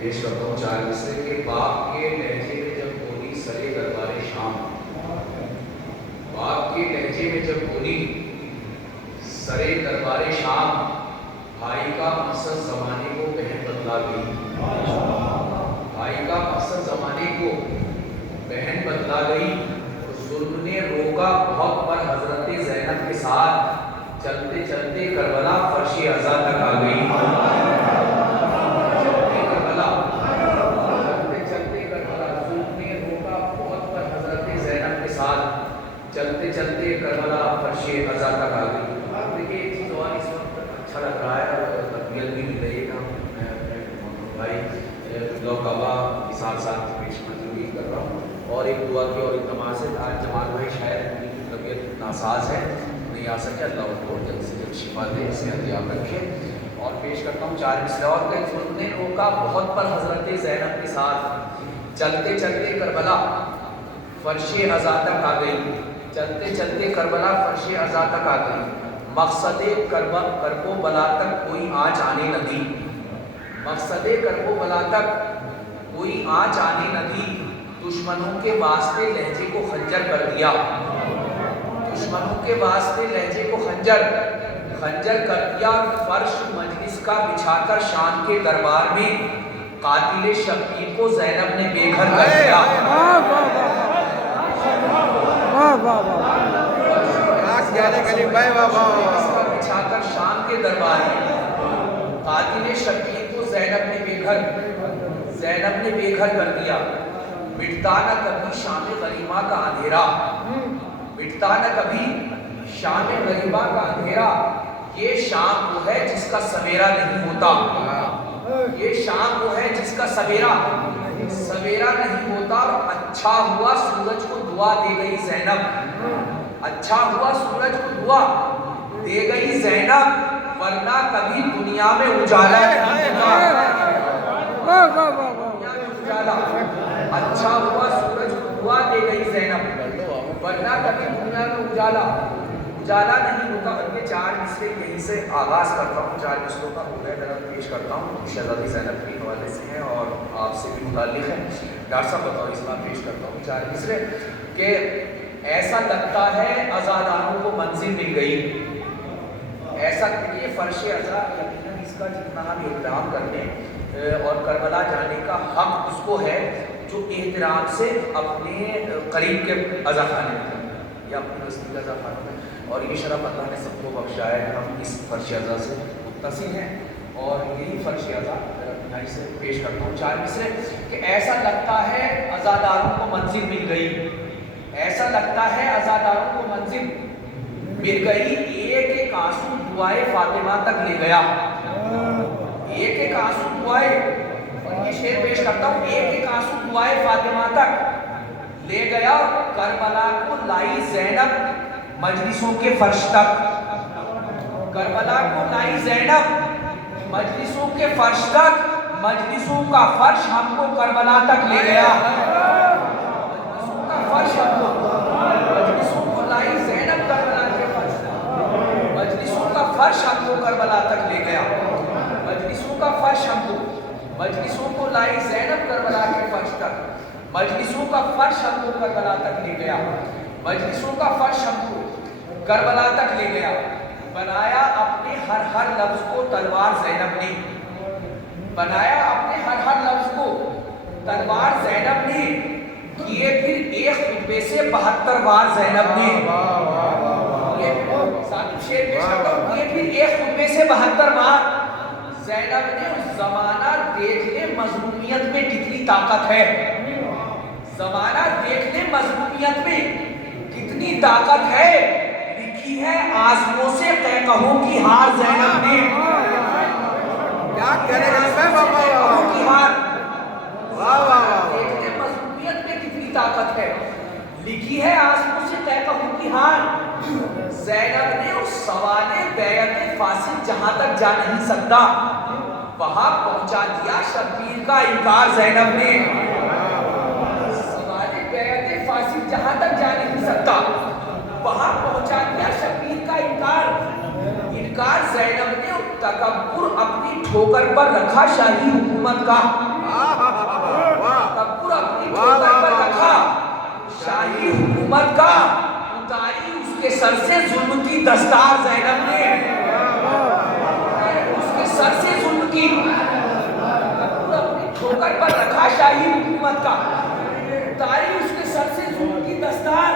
پیش کرتا ہوں 4 مصرے کے باپ کے لہجے میں جب بولی سرے دربار شام، باپ کے لہجے میں جب بولی سرے دربار شام، بھائی کا مقصد زمانے کو بہن بدلا گئی، بھائی کا مقصد زمانے کو بہن بدلا گئی، ظلم نے روکا بہت پر حضرت زینب کے ساتھ، چلتے چلتے کربلا فرش عزا تک آ گئی، چلتے چلتے کربلا فرش عزا تک آ گئی۔ دیکھیے ایک چیز اور اس وقت اچھا لگ رہا ہے اور تقبیل بھی مل رہی ہے کہ میں اپنے بھائی لو کعبہ کے ساتھ ساتھ پیش منظوری کر رہا ہوں، اور ایک دعا کی اور ایک نماز ہے۔ آج جمال بھائی شاید ان کی طبیعت ناساز ہے، نہیں آ سکے، اللہ ان کو جلد سے جلد شفا دے، صحت یاب رکھے، اور پیش کرتا ہوں 4 مصرے اور کہ ظلم نے روکا بہت پر حضرت زینب کے ساتھ، چلتے چلتے کربلا فرش عزا تک آ گئی، چلتے چلتے کربلا فرش عزا تک آ گئی، مقصد کرب و بلا تک کوئی آنچ آنے نہ دی، مقصد کرب و بلا تک کوئی آنچ آنے نہ دی، دشمنوں کے واسطے لہجے کو خنجر کر دیا، دشمنوں کے واسطے لہجے کو خنجر کر دیا، فرش مجلس کا بچھا کر شام کے دربار میں قاتل شبیر کو زینب نے بے گھر کر دیا، بچھا کر شام کے دربار میں قاتل شبیر کو زینب نے بے گھر کر دیا، مٹتا نہ کبھی شام غریبہ کا اندھیرا، مٹتا نہ کبھی شام غریبہ کا اندھیرا، یہ شام وہ ہے جس کا سویرا نہیں ہوتا، یہ شام وہ ہے جس کا سویرا نہیں ہوتا، اور اچھا ہوا سورج کو دعا دے گئی زینب، اچھا ہوا سورج کو دعا دے گئی زینب، ورنہ کبھی دنیا میں اجالا نہیں ہوتا، اچھا ہوا سورج کو دعا دے گئی زینب، ورنہ کبھی دنیا میں اجالا نہیں ہوتا۔ ان کے 4 مصرے یہیں سے آغاز کرتا ہوں، 4 مصروں کا پورا درد پیش کرتا ہوں، شہزادی زینب کے حوالے سے ہیں اور آپ سے بھی متعلق ہے۔ ڈاکٹر صاحب بتاؤ، اس بار پیش کرتا ہوں 4 مصرے کہ ایسا لگتا ہے عزاداروں کو منزل مل گئی، ایسا کہ یہ فرش عزا یقیناً اس کا جتنا ہم احترام کرنے اور کربلا جانے کا حق اس کو ہے جو احترام سے اپنے قریب کے عزا خانے میں یا اپنی بستی کے عزا خانوں میں، اور یہ شرف اللہ نے سب کو بخشا ہے، ہم اس فرش عزا سے متصل ہیں، اور یہی فرش عزا یہاں سے پیش کرتا ہوں 4 مصرے کہ ایسا لگتا ہے عزاداروں کو منزل مل گئی، ایسا لگتا ہے عزاداروں کو منزل مل گئی، ایک ایک آنسو دعائے فاطمہ تک لے گیا، ایک ایک آنسو دعائے، اور یہ شعر پیش کرتا ہوں، ایک ایک آنسو دعائے فاطمہ تک لے گیا، کربلا کو لائی زینب مجلسوں کے فرش تک، کربلا کو لائی زینب مجلسوں کے فرش تک، مجلسوں کا فرش ہم کو کربلا تک لے گیا، مجلسوں کا فرش ہم کو، مجلسوں کو لائی زینب کربلا کے فرش تک، مجلسوں کا فرش ہم کو کربلا تک لے گیا، مجلسوں کا فرش ہم کو، مجلسوں کو لائی زینب کربلا کے فرش تک، مجلسوں کا فرش ہم کو کربلا تک لے گیا، مجلسوں کا فرش ہم کو کربلا تک لے گیا، بنایا اپنے ہر لفظ کو تلوار زینب نے، بنایا اپنے ہر لفظ کو تلوار زینب نے، کیے پھر ایک خطبے سے 72 بار زینب نے، شیر پیش کرتا ہوں، کیے پھر ایک خطبے سے 72 بار زینب نے، اس زمانہ دیکھ لے مظلومیت میں کتنی طاقت ہے، زمانہ دیکھ لے مظلومیت میں کتنی طاقت ہے، لکھی ہے آزموں سے قہقہوں کی ہار زینب نے، کیا کہنے قہقہوں کی ہار، دیکھ لے مظلومیت میں کتنی طاقت ہے، لکھی ہے آزموں سے قہقہوں کی ہار، زینب نے اس سوال بیعت فاسد جہاں تک جا نہیں سکتا، وہاں پہنچا دیا شبیر کا انکار زینب نے. سوال بیعت فاسد جہاں تک جا نہیں سکتا وہاں پہنچا دیا شبیر کا انکار زینب نے تکبر اپنی ٹھوکر پر رکھا شاہی حکومت کا. تکبر اپنی ٹھوکر پر رکھا شاہی حکومت کا. اتاری اس کے سر سے ظلم کی دستار زینب نے. اس کے سر سے ظلم کی تکبر اپنی ٹھوکر پر رکھا شاہی حکومت کا. اتاری اس کے سر سے ظلم کی دستار.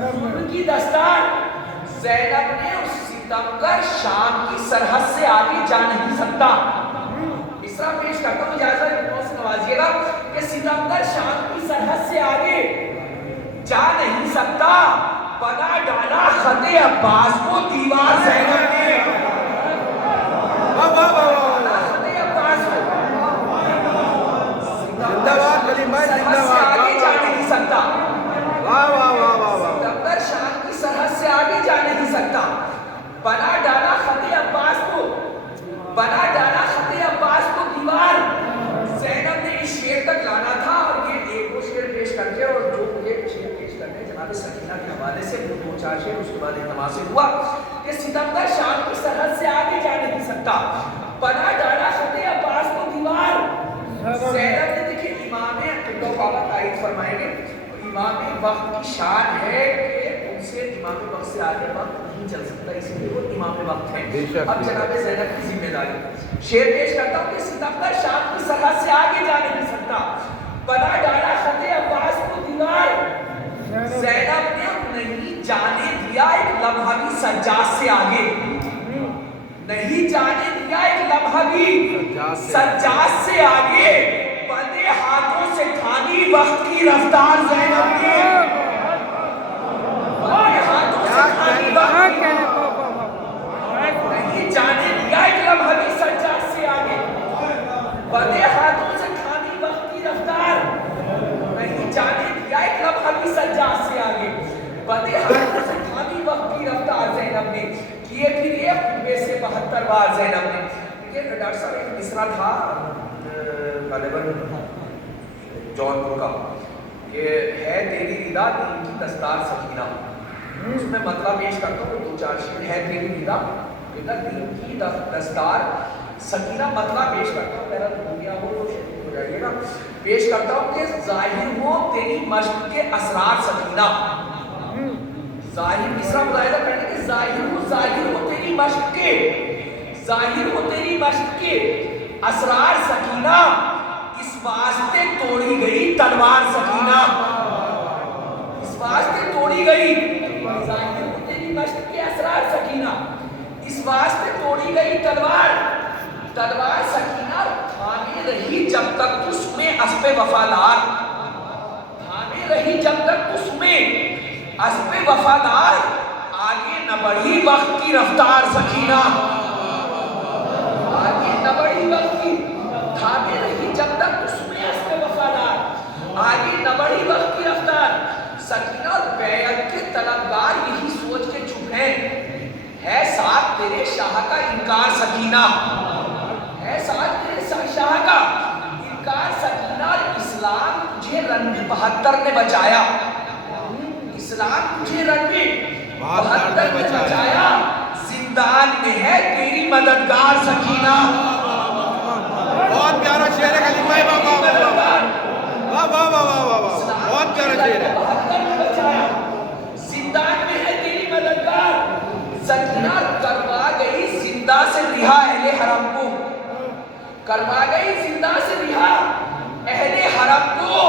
ظلم کی دستار. زینب نے اس ستمگر شام کی سرحد سے آگے جا نہیں سکتا. مصرع پیش کرتا ہوں اجازت سے نوازیے گا کہ ستمگر شام کی سرحد سے آگے جا نہیں سکتا. بنا ڈالا خط عباس کو دیوار زینب نے. خط عباس کو سرحد سے آگے جا نہیں سکتا. ستمگر شام کی سرحد سے آگے جا نہیں سکتا. بنا ڈالا خط عباس کو. بنا ڈالا خط عباس کو دیوار. زینب نے اس شعر تک لانا تھا اور یہ ایک وہ شعر پیش کر کے اور جو مجھے شعر پیش کرنے جناب سکینہ کے حوالے سے وہ دو چار شعر اس کے بعد اہتمام سے ہوا کہ ستمگر شام کی سرحد سے آگے جا نہیں سکتا. بنا ڈالا خط عباس کو دیوار. زینب نے دیکھیں امام قبلہ بابا تائید فرمائیں گے امام وقت کی شان ہے کہ ان سے امام وقت سے آگے وقت نہیں چل سکتا اس لیے وہ امام وقت ہیں. اب جناب زینب کی ذمہ داری شعر پیش کرتا ہوں کہ ستمگر شام کی سرحد سے آگے جا نہیں سکتا. بنا ڈالا خط عباس کو دیوار. زینب نے نہیں جانے دیا ایک لمحہ بھی سجاد سے آگے. نہیں جانے دیا ایک لمحہ بھی سجاد سے آگے. بندے ہاتھوں سے تھامی وقت کی رفتار زینب نے. بندے ہاتھوں سے تھامی وقت کی نہیں جانے دیا ایک لمحہ بھی سجاد سے آگے. بندے ہاتھوں سے تھامی وقت کی رفتار. نہیں جانے دیا ایک لمحہ بھی سجاد سے آگے. بندے ہاتھوں سے تھامی وقت کی رفتار زینب نے. کیے پھر یہ خطبے سے 72 بار زینب نے. یہ ڈاکٹر صاحب ایک مصرع تھا غالباً جونپور کا کہ ہے تیری رضا دین کی دستار سکینہ. اس میں مطلب پیش کرتا ہوں دو چار شعر. ہے تیری رضا دین کی دستار سکینہ. مطلب پیش کرتا ہوں میرا دنیا ہو تو شہید ہو جائیے گا. پیش کرتا ہوں کہ ظاہر ہو تیری مشق کے اسرار سکینہ. ظاہر مصرع مظاہرہ کرنے کہ ظاہر ہو تیری مشق کے. ظاہر ہو تیری مشق کے اسرار سکینہ. اس واسطے توڑی گئی تلوار سکینہ. اس واسطے توڑی گئی. ظاہر ہو تیری مشق کے اسرار سکینہ. اس واسطے توڑی گئی تلوار. تلوار سکینہ تھامے رہی جب تک تو سنے اسب وفادار. تھامے رہی جب تک تو سنے اسب وفادار. آگے نہ بڑھی وقت کی رفتار سکینہ. آگے نہ بڑھی وقت کی. تھامے رہی جب تک تو سنے اسب وفادار. آگے نہ بڑھی وقت کی رفتار. سکینہ اور بیعت کے طلبگار یہی سوچ کے چپ ہیں ہے ساتھ تیرے شاہ کا انکار سکینہ. ہے ساتھ تیرے شاہ کا انکار سکینہ. اور اسلام تجھے رن 72 نے بچایا. اسلام تجھے رن 72 نے بچایا. زندان میں ہے تیری مددگار سکینہ. بہت پیارا شعر ہے خلیفہ امام واہ واہ واہ واہ واہ. بہت پیارا شعر ہے. زندان میں ہے تیری مددگار. سکینہ کروا گئی زندہ سے رہا اہل حرم کو. کروا گئی زندہ سے رہا اہل حرم کو.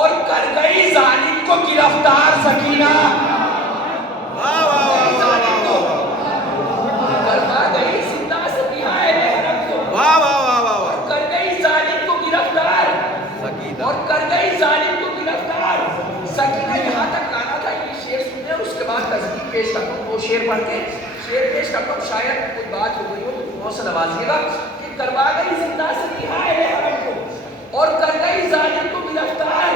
اور کر گئی ظالم کو گرفتار سکینہ. واہ واہ واہ واہ. کروا گئی زندہ سے رہا اہل حرم کو. واہ واہ واہ واہ. اور کر گئی ظالم کو گرفتار. اور کر گئی ظالم کو گرفتار. سکینہ یہاں تک لانا تھا. یہ شعر سننے اور اس کے بعد تصدیق پیش کرتا ہوں. وہ شعر پڑھ کے شعر پیش کرتا ہوں. شاید کوئی بات ہو گئی ہو تو بہت سے نوازیے گا کہ کروا گئی زندہ سے رہا اہل حرم کو اور کر گئی ظالم کو گرفتار.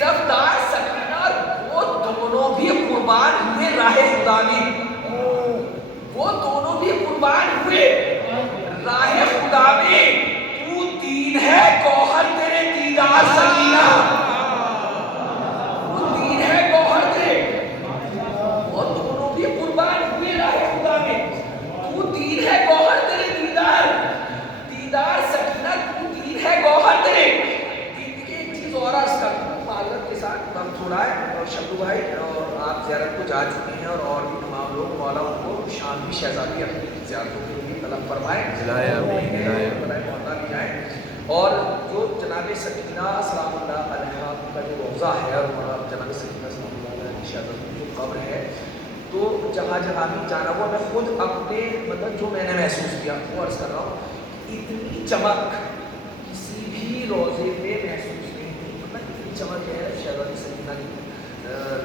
گرفتار سکینہ اور وہ دونوں بھی قربان ہوئے راہ خدا میں. وہ دونوں بھی قربان ہوئے راہ خدا جا چکے ہیں اور بھی تمام لوگ مولا ان کو شان کی شہزادی اپنی زیارتوں کے لیے طلب فرمائیں، مولا بھی جائیں. اور جو جناب سکینہ سلام اللہ علیہ کا جو روضہ ہے اور جناب سکینہ سلام اللہ علیہ کی شہزادی کی جو قبر ہے، تو جہاں جہاں بھی جانا ہوا میں خود اپنے مطلب جو میں نے محسوس کیا وہ عرض کر رہا ہوں، اتنی چمک کسی بھی روزے پہ محسوس نہیں تھی. مطلب اتنی چمک ہے شہزادی سکینہ کی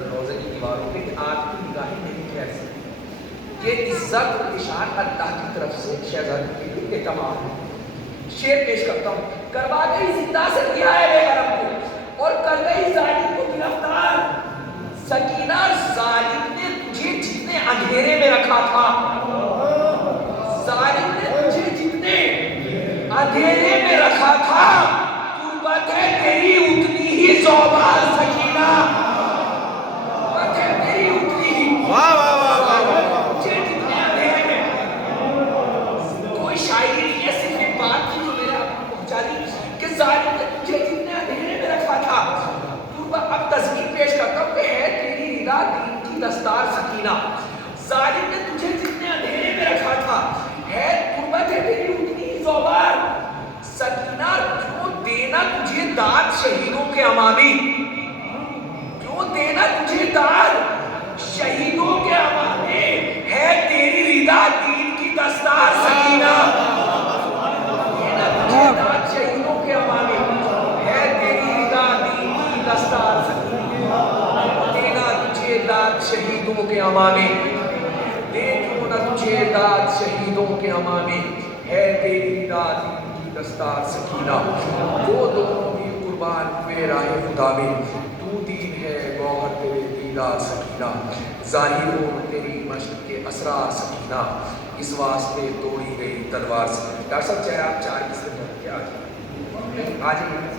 روزے کی دیواروں پہ کہ آپ کی نگاہیں نہیں ٹھہر سکتی. یہ عزت اور اشارت اللہ کی طرف سے شہزادی کے لیے اعتماد ہے. شعر پیش کرتا ہوں. کروا گئی زندہ سے دیا ہے بے غرب کو اور کر گئی ظالم کو گرفتار. سکینہ ظالم نے تجھے جتنے اندھیرے میں رکھا تھا، ظالم نے تجھے جتنے اندھیرے میں رکھا تھا، تربت ہے تیری اتنی ہی زوبار سکینہ، تربت ہے تیری اتنی ہی. واہ واہ واہ واہ واہ. تجھے جتنے اندھیرے میں، کوئی شاعری نہیں ہے، صرف ایک بات تھی جو میرے آپ کو پہنچا دی کہ ظالم نے تجھے جتنے اندھیرے میں رکھا تھا. اب تذکیر پیش کرتا ہوں کہ ہے تیری رضا دین کی دستار سکینہ. ظالم نے تجھے جتنے اندھیرے میں رکھا تھا، ہے تربت ہے تیری اتنی ہی زوبار سکینہ. کیوں دینا تجھے داد شہیدوں کے امامی، کیوں دینا تجھے داد شہیدوں کے امامی. ہے تیری رضا دین کی دستار سکینہ، دینا تجھے داد شہیدوں کے امامی. ہے تیری رضا دین کی دستار سکینہ، دینا تجھے داد شہیدوں کے امامی. دیکھو نہ تجھے داد شہیدوں کے امامی. ہے تیری رضا دین کی دستار سکینہ. وہ دونوں بھی قربان ہوئے راہ خدا میں، تو دین ہے گوہر تیرے دیدار سکینہ. ظاہر ہو تیری مشق کے اسرار سکینہ، اس واسطے توڑی گئی تلوار سے. ڈاکٹر صاحب چاہے آپ 4 حصے میں کیا آ جائیں.